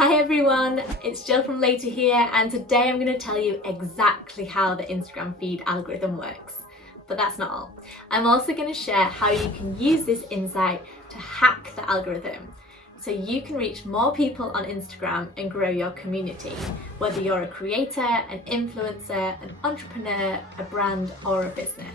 Hi everyone, it's Jill from Later here, and today I'm going to tell you exactly how the Instagram feed algorithm works. But that's not all. I'm also going to share how you can use this insight to hack the algorithm so you can reach more people on Instagram and grow your community, whether you're a creator, an influencer, an entrepreneur, a brand or a business.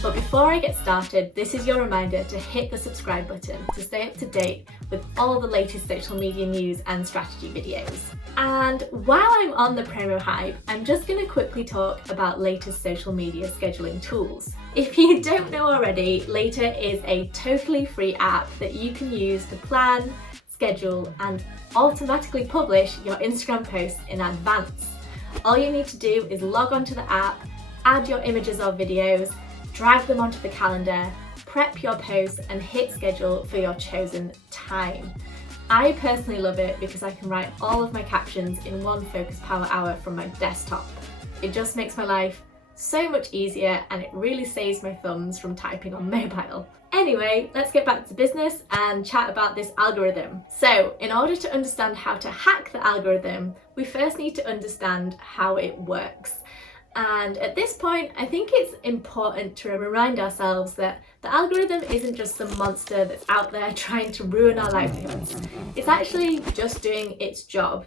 But before I get started, this is your reminder to hit the subscribe button to stay up to date with all the latest social media news and strategy videos. And while I'm on the promo hype, I'm just going to quickly talk about Later's social media scheduling tools. If you don't know already, Later is a totally free app that you can use to plan, schedule and automatically publish your Instagram posts in advance. All you need to do is log onto the app, add your images or videos, drag them onto the calendar, prep your posts and hit schedule for your chosen time. I personally love it because I can write all of my captions in one focus power hour from my desktop. It just makes my life so much easier and it really saves my thumbs from typing on mobile. Anyway, let's get back to business and chat about this algorithm. So, in order to understand how to hack the algorithm, we first need to understand how it works. And at this point, I think it's important to remind ourselves that the algorithm isn't just some monster that's out there trying to ruin our livelihoods. It's actually just doing its job.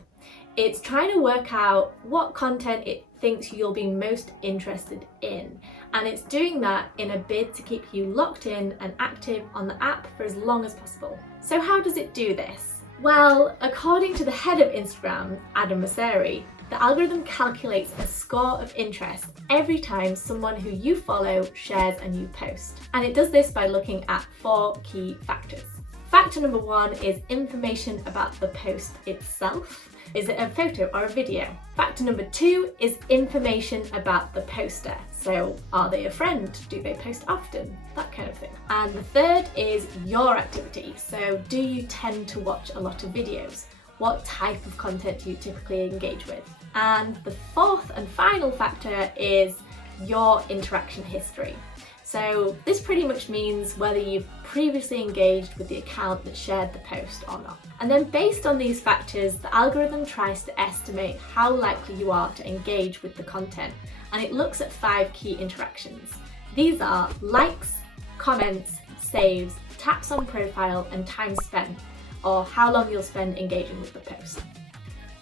It's trying to work out what content it thinks you'll be most interested in. And it's doing that in a bid to keep you locked in and active on the app for as long as possible. So how does it do this? Well, according to the head of Instagram, Adam Mosseri, the algorithm calculates a score of interest every time someone who you follow shares a new post. And it does this by looking at 4 key factors. Factor number 1 is information about the post itself. Is it a photo or a video? Factor number 2 is information about the poster. So are they a friend? Do they post often? That kind of thing. And the third is your activity. So do you tend to watch a lot of videos? What type of content do you typically engage with? And the fourth and final factor is your interaction history. So this pretty much means whether you've previously engaged with the account that shared the post or not. And then based on these factors, the algorithm tries to estimate how likely you are to engage with the content. And it looks at 5 key interactions. These are likes, comments, saves, taps on profile and time spent, or how long you'll spend engaging with the post.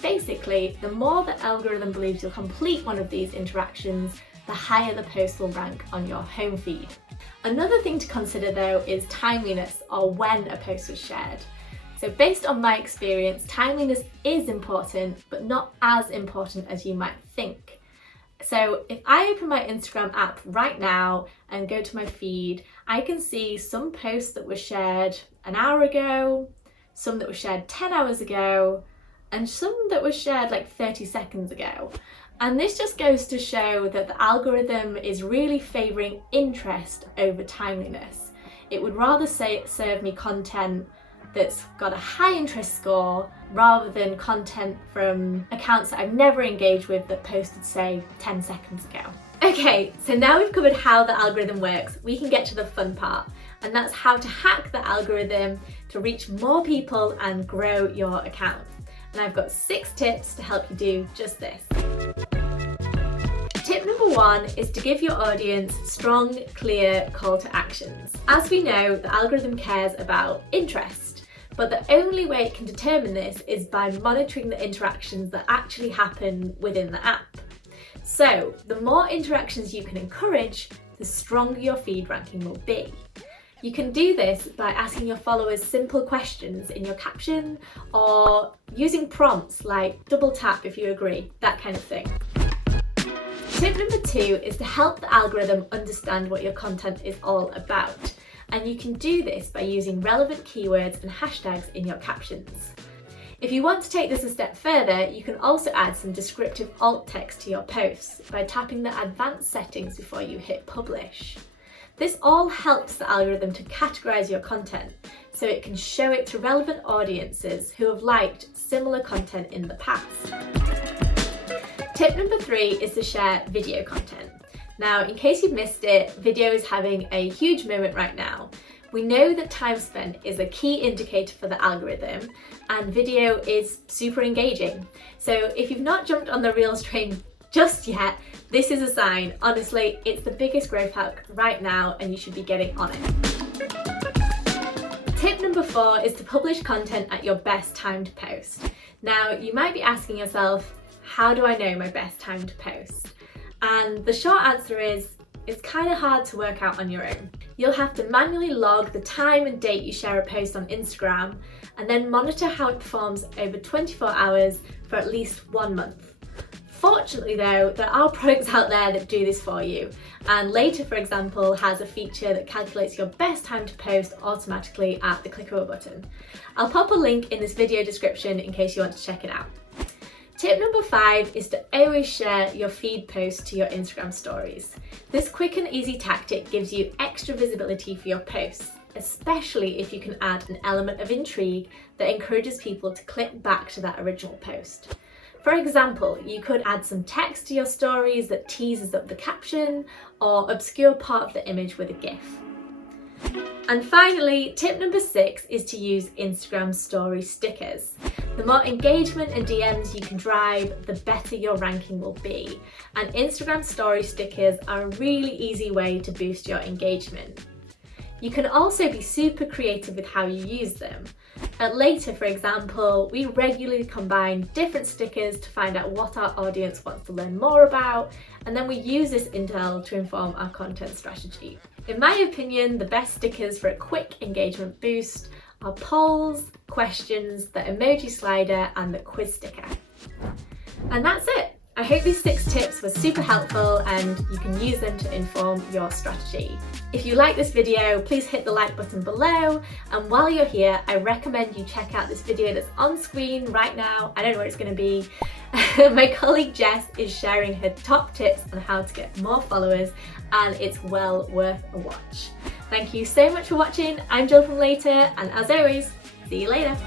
Basically, the more the algorithm believes you'll complete one of these interactions, the higher the post will rank on your home feed. Another thing to consider though is timeliness, or when a post was shared. So based on my experience, timeliness is important, but not as important as you might think. So if I open my Instagram app right now and go to my feed, I can see some posts that were shared an hour ago, some that were shared 10 hours ago, and some that were shared like 30 seconds ago. And this just goes to show that the algorithm is really favouring interest over timeliness. It would rather serve me content that's got a high interest score rather than content from accounts that I've never engaged with that posted, say, 10 seconds ago. Okay, so now we've covered how the algorithm works, we can get to the fun part, and that's how to hack the algorithm to reach more people and grow your account. And I've got 6 tips to help you do just this. Tip number 1 is to give your audience strong, clear call to actions. As we know, the algorithm cares about interest, but the only way it can determine this is by monitoring the interactions that actually happen within the app. So, the more interactions you can encourage, the stronger your feed ranking will be. You can do this by asking your followers simple questions in your caption or using prompts like double tap if you agree, that kind of thing. Tip number 2 is to help the algorithm understand what your content is all about. And you can do this by using relevant keywords and hashtags in your captions. If you want to take this a step further, you can also add some descriptive alt text to your posts by tapping the advanced settings before you hit publish. This all helps the algorithm to categorize your content so it can show it to relevant audiences who have liked similar content in the past. Tip number 3 is to share video content. Now, in case you've missed it, video is having a huge moment right now, We know that time spent is a key indicator for the algorithm, and video is super engaging. So if you've not jumped on the Reels train just yet, this is a sign. Honestly, it's the biggest growth hack right now and you should be getting on it. Tip number 4 is to publish content at your best time to post. Now, you might be asking yourself, how do I know my best time to post? And the short answer is, it's kind of hard to work out on your own. You'll have to manually log the time and date you share a post on Instagram and then monitor how it performs over 24 hours for at least 1 month. Fortunately though, there are products out there that do this for you, and Later, for example, has a feature that calculates your best time to post automatically at the click of a button. I'll pop a link in this video description in case you want to check it out. Tip number 5 is to always share your feed posts to your Instagram stories. This quick and easy tactic gives you extra visibility for your posts, especially if you can add an element of intrigue that encourages people to click back to that original post. For example, you could add some text to your stories that teases up the caption or obscure part of the image with a GIF. And finally, tip number 6 is to use Instagram story stickers. The more engagement and DMs you can drive, the better your ranking will be. And Instagram story stickers are a really easy way to boost your engagement. You can also be super creative with how you use them. At Later, for example, we regularly combine different stickers to find out what our audience wants to learn more about, and then we use this intel to inform our content strategy. In my opinion, the best stickers for a quick engagement boost are polls, questions, the emoji slider, and the quiz sticker. And that's it. I hope these 6 tips were super helpful and you can use them to inform your strategy. If you like this video, please hit the like button below, and while you're here, I recommend you check out this video that's on screen right now. I don't know where it's going to be. My colleague Jess is sharing her top tips on how to get more followers, and it's well worth a watch. Thank you so much for watching. I'm Jill from Later, and as always, see you later.